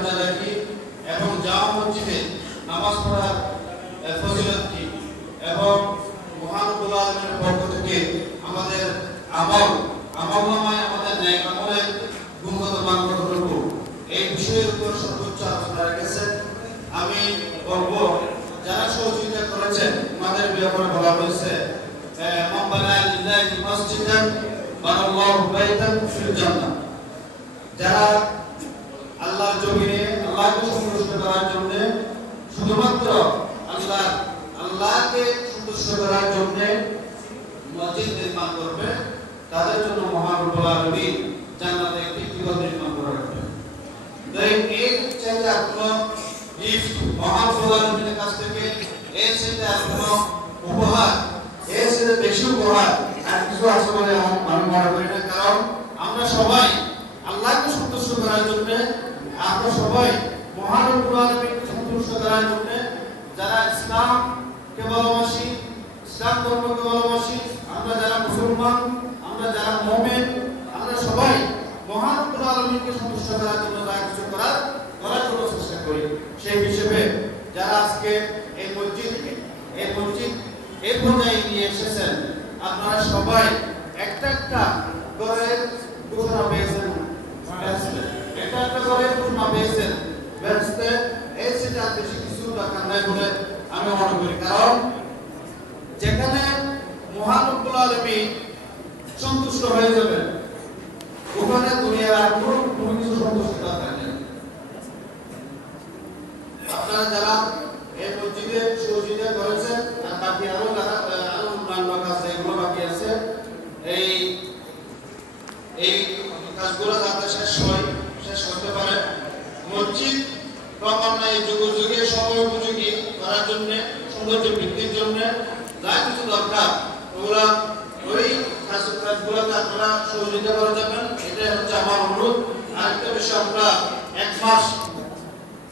মর্যাদা কি এবং জামা মসজিদে নামাজ পড়ার ফজিলত কি এবং মহান রব্বুল আলামিনের পক্ষ থেকে আমাদের আমলনামায় আমাদের নেক আমলের গুণগত মান কতটুকু এই বিষয়ের উপর সর্বোচ্চ আলোচনা রেখেছেন। আমি বলবো যারা সহযোগিতা করেছেন আমাদের ব্যাপারে বলা হয়েছে মান বানা লিল্লাহি মসজিদান বানাল্লাহু বাইতান ফিল জান্নাহ, যারা আল্লাহর জমিনে আল্লাহকে সন্তুষ্ট করার জন্য শুধুমাত্র আল্লাহকে সন্তুষ্ট করার জন্য মসজিদ নির্মাণ করবে তাদের জন্য মহান রব্বুল আলামিন জান্নাতে একটি গৃহ নির্মাণ করে রাখবেন। তাই এই চাইতে আপনার গিফট মহান রব্বুল আলামিনের কাছ থেকে এই চাইতে আপনার উপহার এই চাইতে বেশি উপহার আর কিছু আছে বলে আমি মনে করি না। কারণ আমরা সবাই আল্লাহকে সন্তুষ্ট করার জন্য, আমরা সবাই মহান রব্বুল আলামিনকে সন্তুষ্ট করার জন্য যারা ইসলামকে ভালোবাসি, ইসলাম ধর্মকে ভালোবাসি, আমরা যারা মুসলমান, আমরা যারা মুমিন, আমরা সবাই মহান রব্বুল আলামিনকে সন্তুষ্ট করার জন্য যা কিছু করার জন্য চেষ্টা করি। সেই হিসেবে যারা আজকে এই মসজিদ এই পর্যায়ে নিয়ে এসেছেন, আপনারা সবাই একটা একটা করে ঘোষণা পেয়েছেন, একটা একটা করে ঘোষণা পেয়েছেন বেহেশতে। এই সেটা বেশি কিছু দরকার নাই বলে আমি মনে করি। কারণ যেখানে মহান রব্বুল আলামিন সন্তুষ্ট হয়ে যাবেন ওখানে দুনিয়ার আর কোনো কিছু সন্তুষ্ট দরকার নেই। আপনারা যারা এই মসজিদে সহযোগিতা করেছেন আর বাকি আরো অন্যান্য কাজ যেগুলো বাকি আছে, এই কাজগুলো যাতে শেষ করতে পারে, মসজিদ ক্রমান্বয়ে যুগে যুগে সময় উপযোগী করার জন্য, সৌন্দর্য বৃদ্ধির জন্য যা কিছু দরকার ওগুলা ওই কাজগুলোতে আপনারা সহযোগিতা করে যাবেন, এটাই হচ্ছে আমার অনুরোধ। আরেকটা বিষয়, আমরা 1 মাস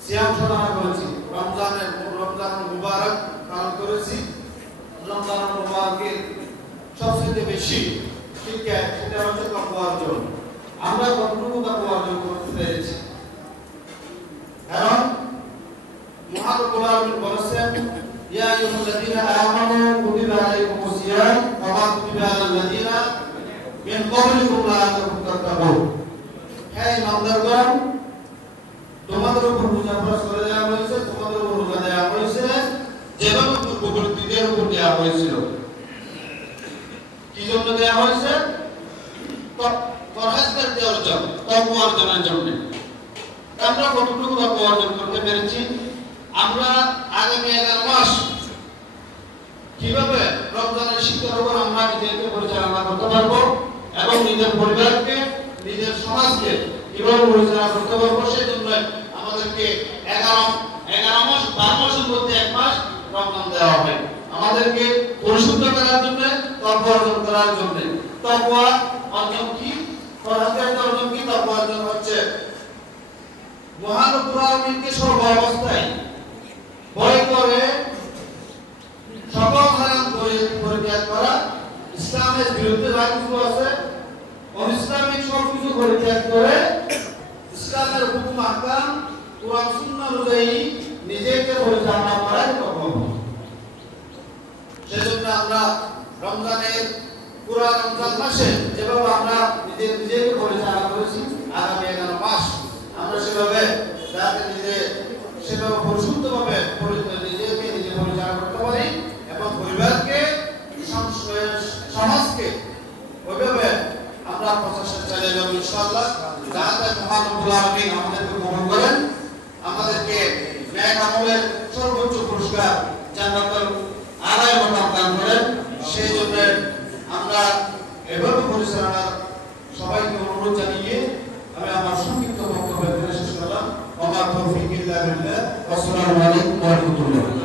সিয়াম সাধনা করেছি, রমজান মুবারক পালন করেছি। রমজান মুবারকের সবচেয়ে বেশি শিক্ষা সেটা হচ্ছে তাকওয়া অর্জন। আমরা কতটুকু তাকওয়া অর্জন করতে পেরেছি? কারণ মহান রব্বুল আলামিন বলেছেন ইয়া আইয়ুহাল্লাযীনা আমানু কুতিবা আলাইকুমুস সিয়াম কামা কুতিবা আলাল লাযীনা মিন ক্বাবলিকুম লাআল্লাকুম তাত্তাকুন। হে ইমানদারগণ, তোমাদের উপর রোজা ফরজ করে দেওয়া হয়েছে, তোমাদের উপর রোজা দেওয়া হয়েছে যেভাবে পূর্ববর্তীদের উপর দেওয়া হয়েছিল। কি জন্য দেওয়া হয়েছে? পরহেজগারী অর্জন, তাকওয়া অর্জনের জন্য। আমরা কতটুকু তাকওয়া অর্জন করতে পেরেছি? আমরা আগামী 11 মাস কিভাবে রমজানের শিক্ষার উপর আমরা নিজেকে পরিচালনা করতে পারবো এবং নিজের পরিবারকে, নিজের সমাজকে কিভাবে পরিচালনা করতে পারবো, সেই জন্য আমাদেরকে 11 মাস 12 মাসের মধ্যে 1 মাস রমজান দেওয়া হবে আমাদেরকে পরিশুদ্ধ করার জন্য, তাকওয়া অর্জন করার জন্য। তাকওয়া অর্জন কি? পরহেজগারী অর্জন কি? তাকওয়া অর্জন হচ্ছে মহান রব্বুল আলামিনকে সর্ব অবস্থায় ভয় করে সকল হারাম পরিত্যাগ করা, ইসলামের বিরুদ্ধে যা কিছু আছে অনিসলামিক সব কিছু পরিত্যাগ করে ইসলামের হুকুম আহকাম কোরআন সুন্নাহ অনুযায়ী নিজেকে পরিচালনা করার তকওয়া। সেজন্য আমরা পুরা রমজান মাসে যেভাবে আমরা নিজেকে পরিচালনা করেছি, আগামী 11 মাস আমরা সেভাবে পরিশুদ্ধভাবে নিজেকে নিজে পরিচালনা করতে পারি এবং পরিবারকে, সমাজকে ওইভাবে আমরা প্রচেষ্টা চালিয়ে যাব ইনশাআল্লাহ। যাতে মহান রব্বুল আলামিন আমাদেরকে কবুল করেন, আমাদেরকে নেক আমলের সর্বোচ্চ পুরস্কার জান্নাতুল আলায় মাকাম দান করেন। সেই জন্য আমরা এভাবে পরিচালনা সবাইকে অনুরোধ জানিয়ে আমি আমার সংক্ষিপ্ত বক্তব্য শেষ করলাম। ওয়া মা তাওফীক ইল্লা বিল্লাহ। আসসালামু আলাইকুম ওয়া রাহমাতুল্লাহ।